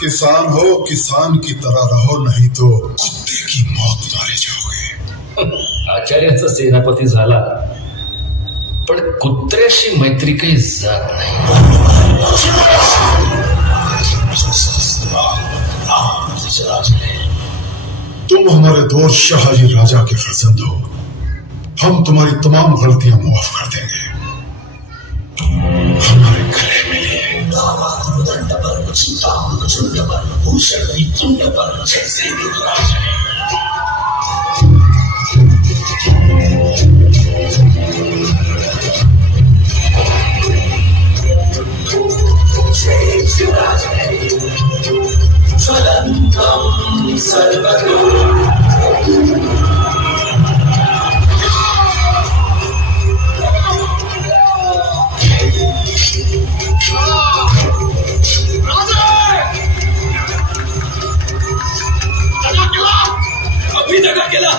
किसान हो किसान की तरह रहो, नहीं तो कुत्ते की मौत मारे जाओगे। आचार्याचा सेनापती झाला पण कुत्र्याशी मैत्री काही जात नाही। तुम हमारे दोस्त शाहजी राजा के फर्जंद हो, हम तुम्हारी तमाम गलतियां माफ कर देंगे। हमारे गले मिलिए। भूषण ज्वलन्तं सर्वतो अभी दगा केला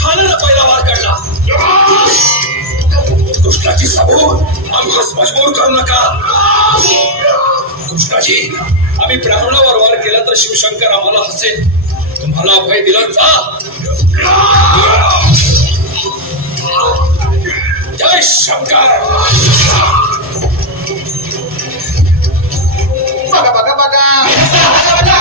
खानाला पहिला वार काढला कृष्णाची सबूर आम्हास मजबूर करू नका कृष्णाजी आम्ही ब्राह्मणावर वार केला तर शिवशंकर आम्हाला हसेल तुम्हाला अभय दिला जा जय शंकर बघा बघा बघा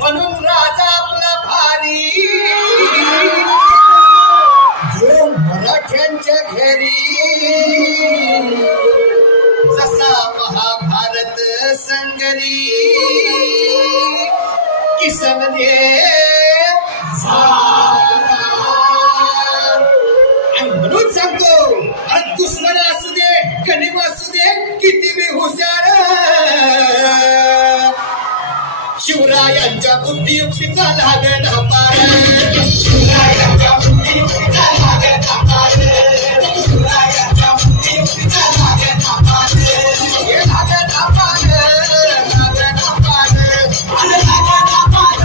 म्हणून राजा आपला भारी जो मराठ्यांच्या घरी जसा महाभारत संगरी किसन दे म्हणून सांगतो आज दुश्मन असू दे गणिम असू दे किती बी हुशार शिवरायांच्या बुद्धियुक्तीचा लागण पार शिवरायांच्या बुद्धियुक्तीचा लागण पार शिवरायांच्या बुद्धियुक्तीचा लागण पार लागण पार लागण पार लागण पार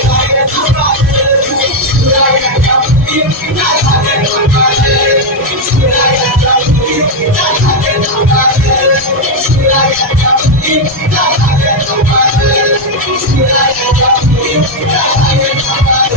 लागण पार शिवरायांच्या बुद्धियुक्तीचा लागण पार शिवरायांच्या बुद्धियुक्तीचा लागण पार शिवरायांच्या बुद्धियुक्तीचा लागण पार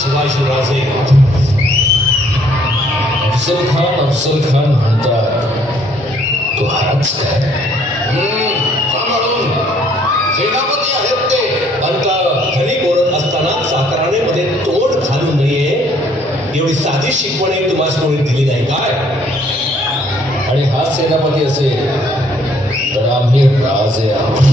शिवाजीराजे. अफजल खान म्हणतात तो हाच काय? सांभाळून सेनापती आहेत ते. अंत खरी बोलत असताना साखराने मध्ये तोंड घालू नये एवढी साधी शिकवणही तुम्हाला कोणी दिली नाही काय? आणि हा सेनापती असेल तर आम्ही राजे आहोत.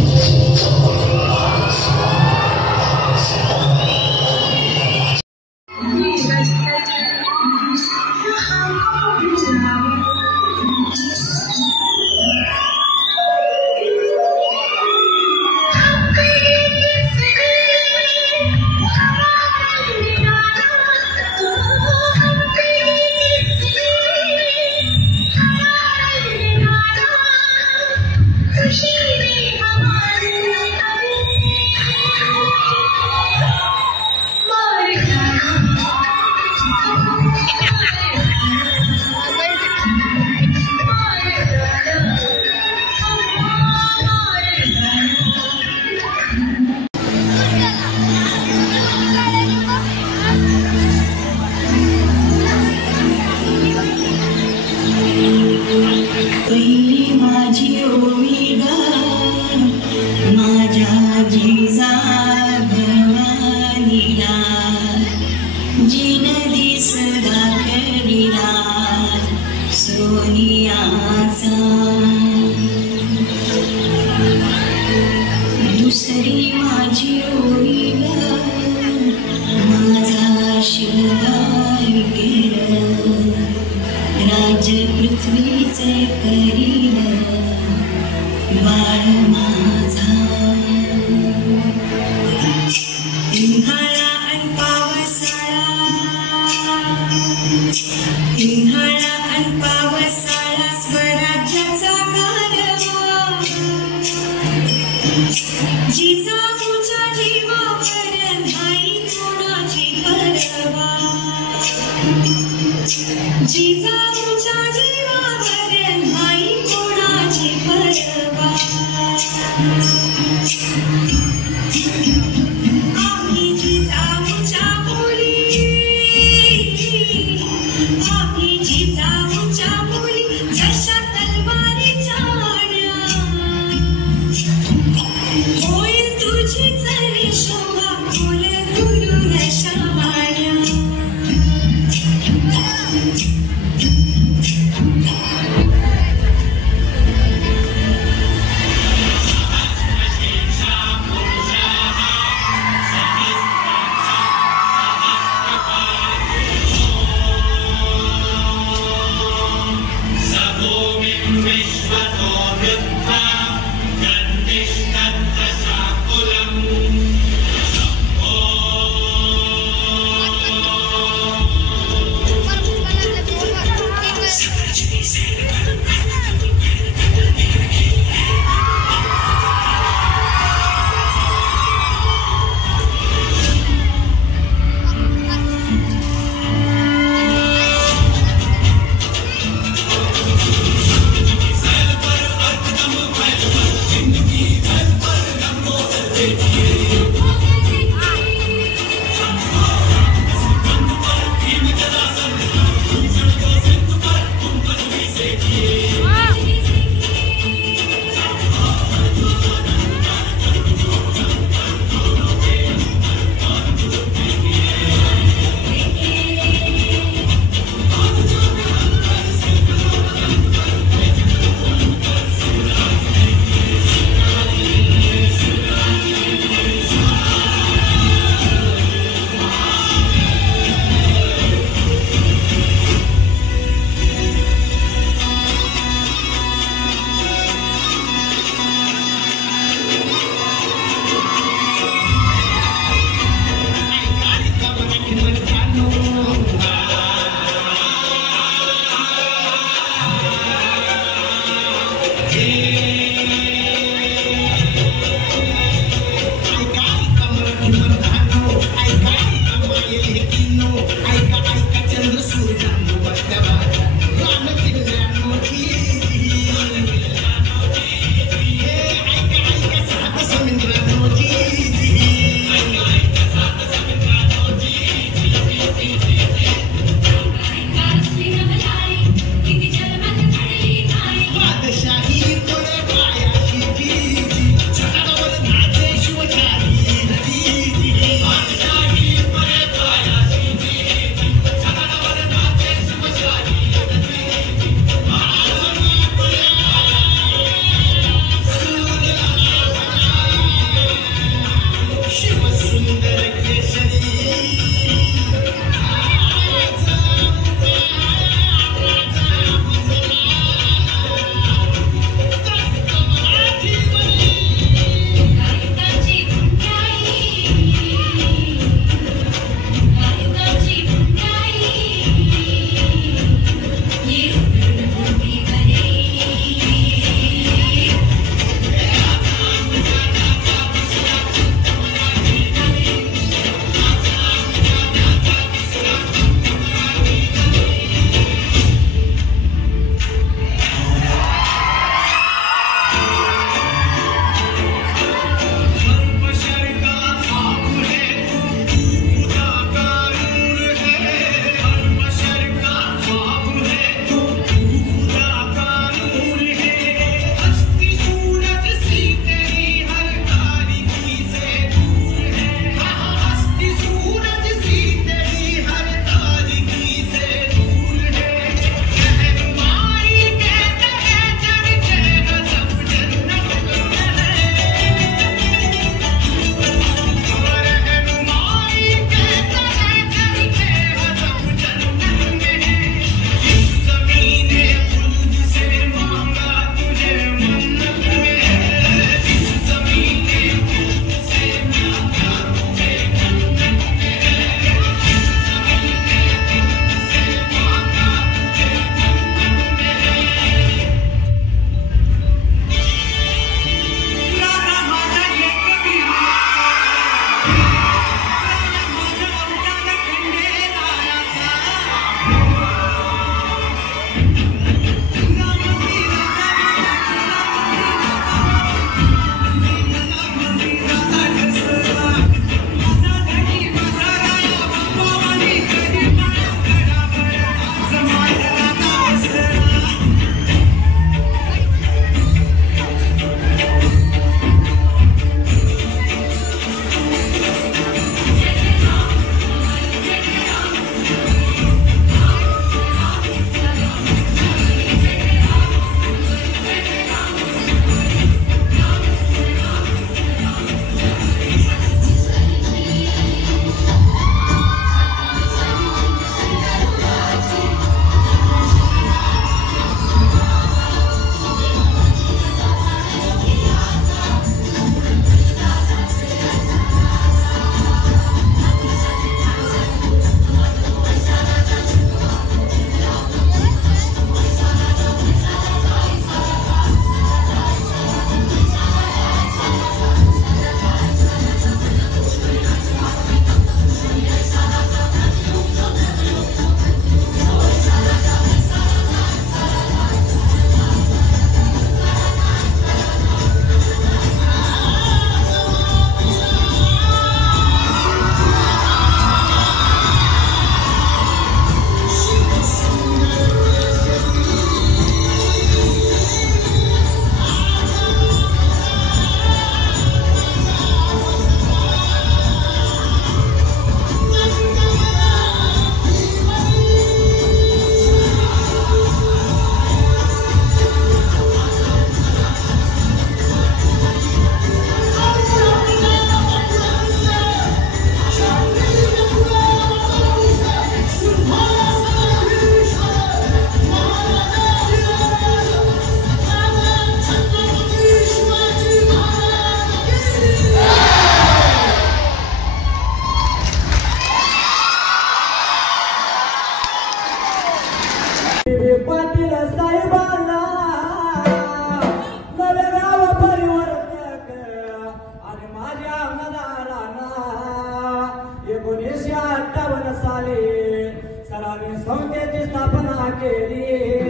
स्थापना केली.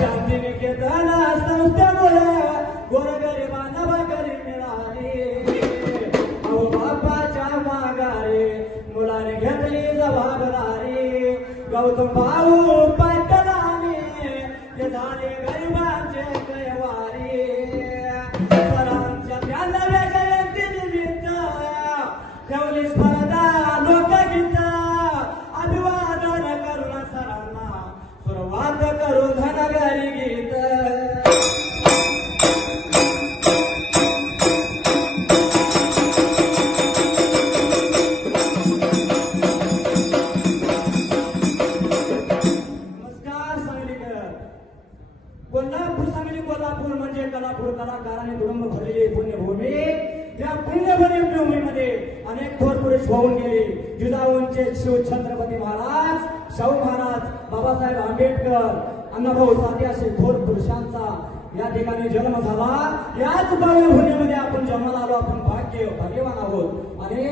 शांतिनिकेतन संस्थेमुळे गोरगरिबांना भाकरी मिळाली. अहो बापाच्या माघारी मुलाने घेतली जबाबदारी. गौतम भाऊ पाटलाने ते झाले गरिबांचे कैवारी. सरांच्या त्या नव्या जयंती निमित्त ठेवली स्पर्धा लोकगीत. अभिवादन करून सरांना सुरुवात करू धनगरी गीत. कोल्हापूर म्हणजे कलापूर कलाकारांनी दुरंब भरलेली पुण्यभूमी. या पुण्यभूमीमध्ये अनेक थोर पुरुष होऊन गेले. जिजाऊंचे शिव छत्रपती महाराज, शाहू महाराज, बाबासाहेब आंबेडकर, अण्णाभाऊ साठे असे थोर पुरुषांचा या ठिकाणी जन्म झाला. याच भूमीमध्ये आपण जन्माला आलो. आपण भाग्यवान आहोत. आणि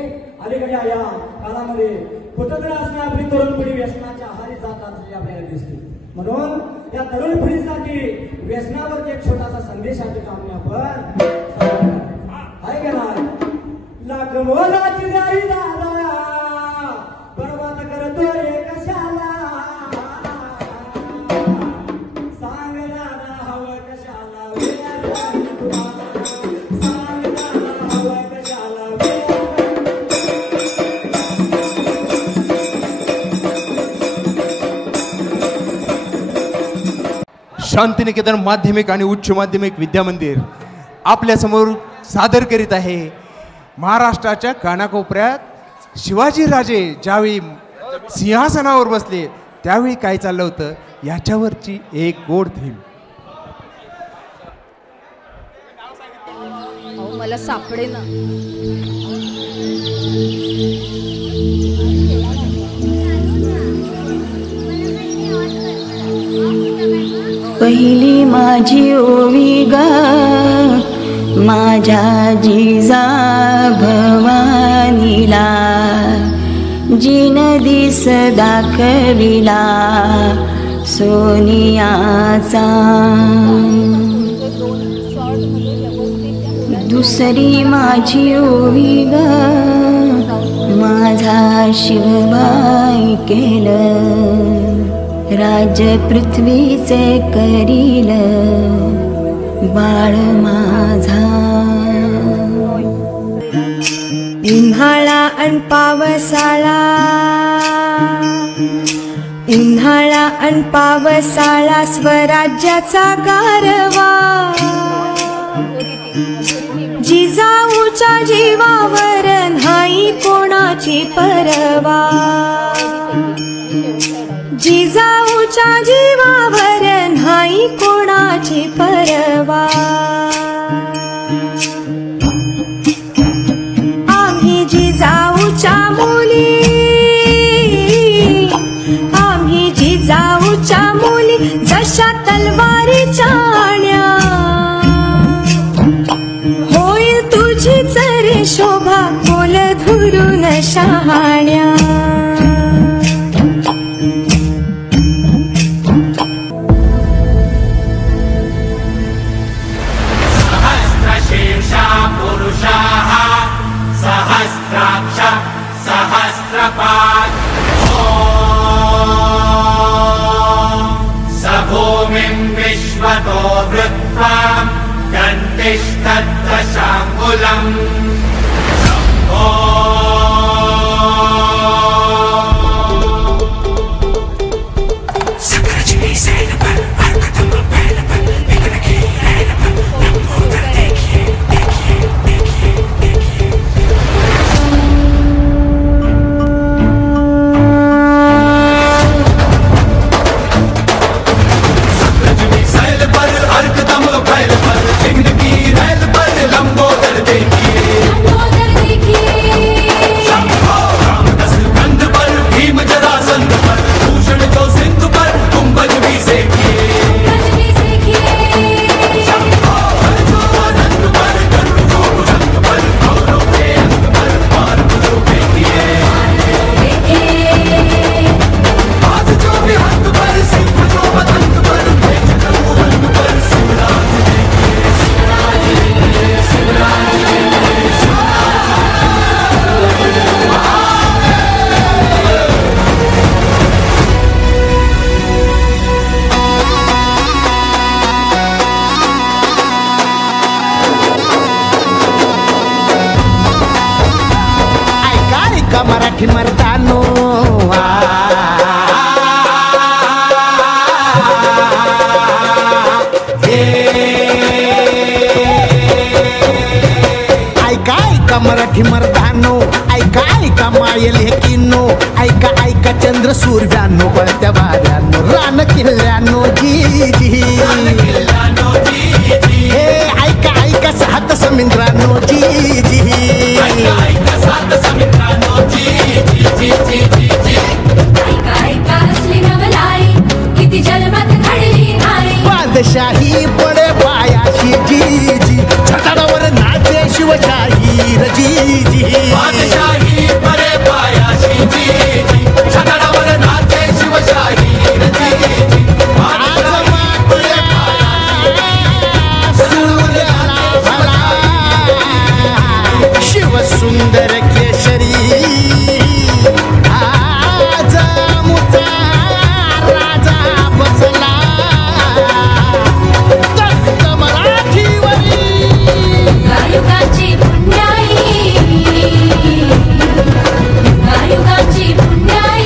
अलीकडच्या या काळामध्ये कुठंतरी असणे आपली तरुण पिढी व्यसनाच्या आहारी जात असलेली आपल्याला दिसते. म्हणून या तरुण पिढीसाठी व्यसनावरती एक छोटासा संदेशाचे काम आपण आहे का नाही. लाख मोलाची गाडी दादा बरबाद करतोय कशाला. सांग दादा हवं कशाला. सांग दादा हवं कशाला. शांतिनिकेतन माध्यमिक आणि उच्च माध्यमिक विद्यामंदिर आपल्यासमोर सादर करीत आहे. महाराष्ट्राच्या कानाकोपऱ्यात शिवाजीराजे ज्यावेळी सिंहासनावर बसले त्यावेळी काय चाललं होतं याच्यावरची एक गोड थीम. मला सापडे ना. पहिली माझी ओवी ग माझ्या जिजा भवानीला. जिन दिस दाखविला सोनियाचा. दुसरी माझी ओवी ग माझा शिवबाई केलं. राज्य पृथ्वीचे करील बाळ माझा. उन्हाळा अन पावसाळा उन्हाळा अन पावसाळा स्वराज्याचा गारवा. जिजाऊच्या जीवावर नाही कोणाची परवा. जिजाऊच्या जीवावर नाही कोणाची परवा. आम्ही जिजाऊच्या मुली आम्ही जिजाऊच्या मुली जशा तलवारीच्या आण्या. होईल तुझी चरे शोभा कोल धुरून शहाण्या. सहस्राक्ष सहस्रपाद सभूमिं विश्वतो वृत्वा दन्तिष्ठद्दशाङ्गुलम्. लंबोदर देखिए मराठी मर्दानो ऐका ऐका मराठी मर्दानो ऐका ऐका मायल हे किन्नो ऐका ऐका चंद्र सूर्यानो बळत्या वाऱ्यानो रान किल्ल्यानो जी जी हे ऐका ऐका सात समुद्रानो जी जी ऐका ऐका असली नवलाई किती जन्मात घडली नाही बादशाही पडे पायाशी जी जी छताडावर नाचे शिवशाही जी जी बादशाही परे पायाशी जी जी छताडावर नाचे शिवशाही शिव सुंदर केशरी आज मुचा राजा बसला तख्त मराठीवरी युगायुगाची पुण्याई युगायुगाची पुण्याई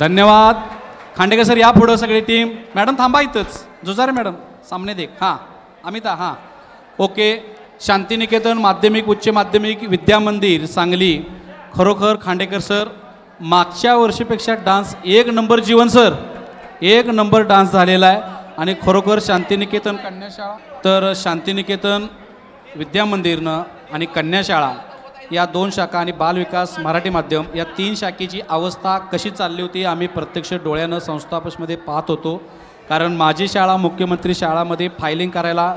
धन्यवाद. खांडेकर सर या पुढं सगळी टीम. मॅडम थांबा इथंच. जुजारे मॅडम सामने देख. हां अमिता हां ओके. शांतिनिकेतन माध्यमिक उच्च माध्यमिक विद्यामंदिर सांगली. खरोखर खांडेकर सर मागच्या वर्षीपेक्षा डान्स एक नंबर. जीवन सर एक नंबर डान्स झालेला आहे. आणि खरोखर शांतिनिकेतन कन्याशाळा तर शांतिनिकेतन विद्यामंदिरनं आणि कन्याशाळा या 2 शाखा आणि बालविकास मराठी माध्यम या 3 शाखेची अवस्था कशी चालली होती आम्ही प्रत्यक्ष डोळ्यानं संस्थापसमध्ये पाहत होतो. कारण माझी शाळा मुख्यमंत्री शाळामध्ये फायलिंग करायला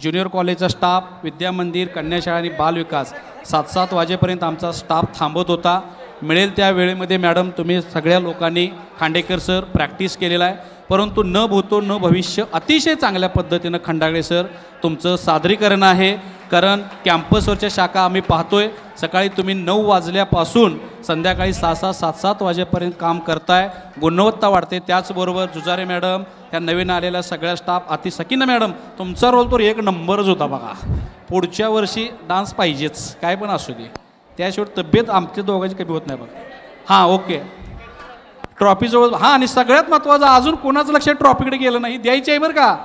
ज्युनियर कॉलेजचा स्टाफ विद्यामंदिर कन्याशाळा आणि बालविकास 7-7 वाजेपर्यंत आमचा स्टाफ थांबत होता. मिळेल त्या वेळेमध्ये मॅडम तुम्ही सगळ्या लोकांनी खांडेकर सर प्रॅक्टिस केलेला आहे. परंतु न भूतो न भविष्य अतिशय चांगल्या पद्धतीनं खंडागळे सर तुमचं सादरीकरण आहे. कारण कॅम्पसवरच्या शाखा आम्ही पाहतोय. सकाळी तुम्ही 9 वाजल्यापासून संध्याकाळी 6-6 7-7 वाजेपर्यंत काम करताय. गुणवत्ता वाढते. त्याचबरोबर जुजारे मॅडम ह्या नवीन आलेल्या सगळ्या स्टाफ सकीना मॅडम तुमचा रोल तर एक नंबरच होता बघा. पुढच्या वर्षी डान्स पाहिजेच काय पण असू दे. त्याशिवाय तब्येत आमच्या दोघांची कमी होत नाही बघा. हां ओके. ट्रॉफीजवळ हां आणि सगळ्यात महत्त्वाचं अजून कोणाचं लक्ष ट्रॉफीकडे गेलं नाही. द्यायची आहे बरं का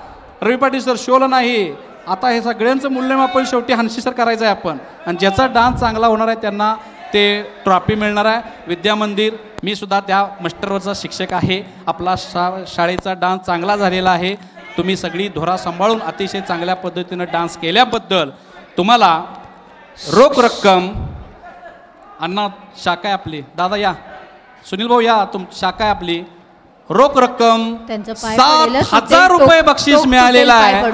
रवी पाटील सर. शोला नाही. आता हे सगळ्यांचं मूल्यमापन शेवटी हंशी सर करायचं आहे आपण. आणि ज्याचा डान्स चांगला होणार आहे त्यांना ते ट्रॉफी मिळणार आहे. विद्यामंदिर मी सुद्धा त्या मास्टरवरचा शिक्षक आहे. आपला शाळेचा डान्स चांगला झालेला आहे. तुम्ही सगळी धोरा सांभाळून अतिशय चांगल्या पद्धतीनं डान्स केल्याबद्दल तुम्हाला रोख रक्कम अण्णा शाखा आहे आपली. दादा या. सुनील भाऊ या. शाखा आहे आपली. रोख रक्कम 7,000 रुपये बक्षीस मिळालेलं आहे.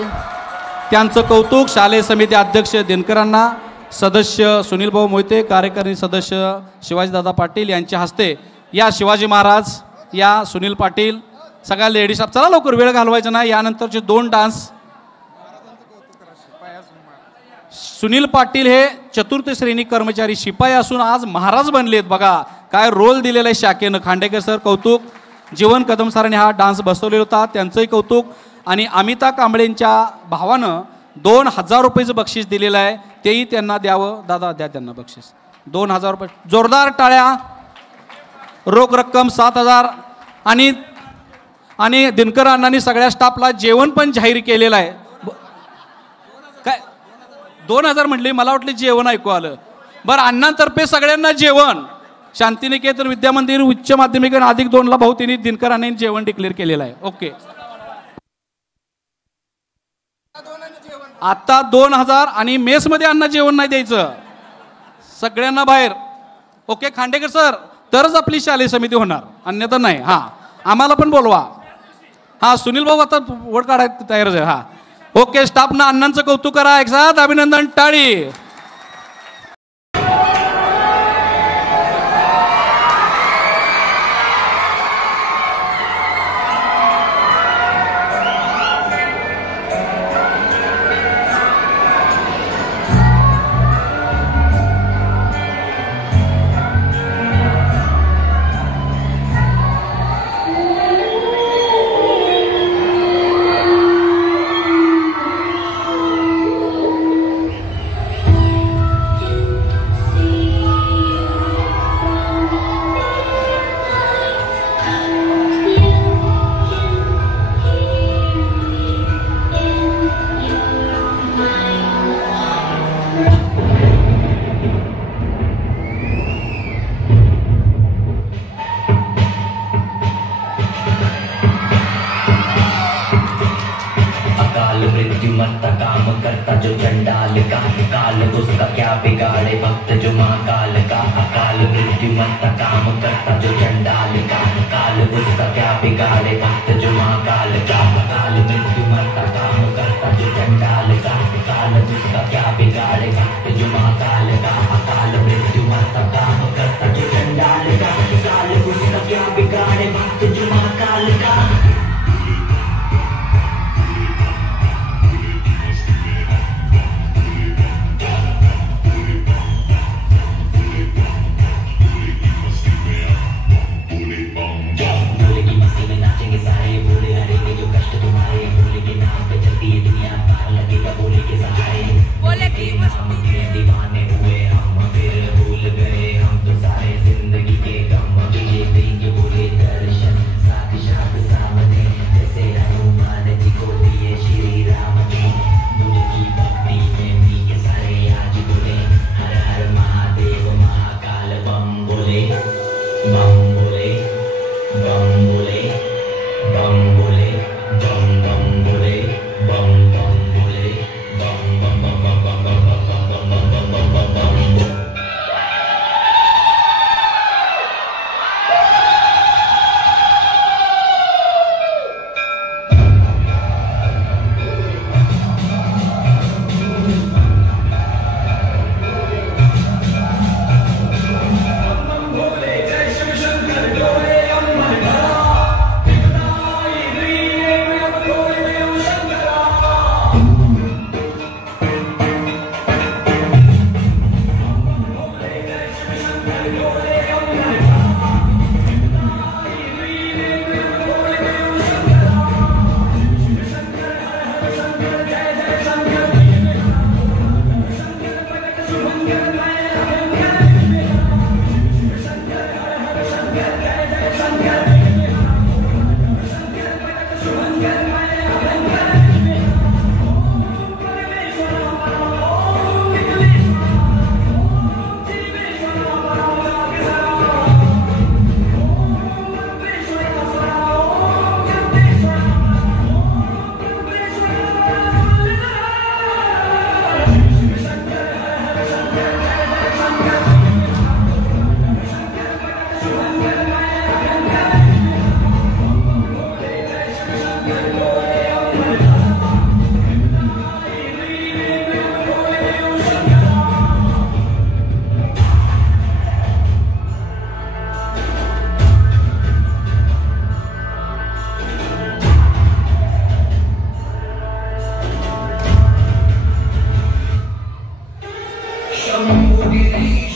त्यांचं कौतुक शालेय समिती अध्यक्ष दिनकरांना सदस्य सुनील भाऊ मोहिते कार्यकारी सदस्य शिवाजीदादा पाटील यांच्या हस्ते या शिवाजी महाराज या सुनील पाटील सगळ्या लेडीज. चला लवकर वेळ घालवायचा नाही. यानंतरचे 2 डान्स. सुनील पाटील हे चतुर्थ श्रेणी कर्मचारी शिपाई असून आज महाराज बनलेत बघा. काय रोल दिलेला आहे शाखेनं. खांडेकर सर कौतुक. जीवन कदम सरांनी हा डान्स बसवलेला होता त्यांचंही कौतुक. आणि अमिता कांबळेंच्या भावानं 2,000 रुपयेचं बक्षीस दिलेलं आहे. तेही त्यांना द्यावं. दादा द्या त्यांना बक्षीस 2,000 रुपये. जोरदार टाळ्या. रोख रक्कम 7,000. आणि दिनकर अण्णांनी सगळ्या स्टाफला जेवण पण जाहीर केलेलं आहे. काय 2,000 म्हटले मला वाटलं जेवण ऐकू आलं. बरं अण्णांतर्फे सगळ्यांना जेवण. शांतिनिकेतन विद्यामंदिर उच्च माध्यमिक अधिक 2ला भाऊ तिने दिनकर अण्णांनी जेवण डिक्लेअर केलेलं आहे. ओके. आता 2,000 आणि मेसमध्ये अण्णा जेवण नाही द्यायचं सगळ्यांना बाहेर. ओके खांडेकर सर तरच आपली शालेय समिती होणार अन्यथा नाही. हां आम्हाला पण बोलवा. हां सुनील भाऊ आता वोट काढायला तयारच आहे. हां ओके. स्टाफनं अण्णांचं कौतुक करा. एक साथ अभिनंदन टाळी. शिवशाही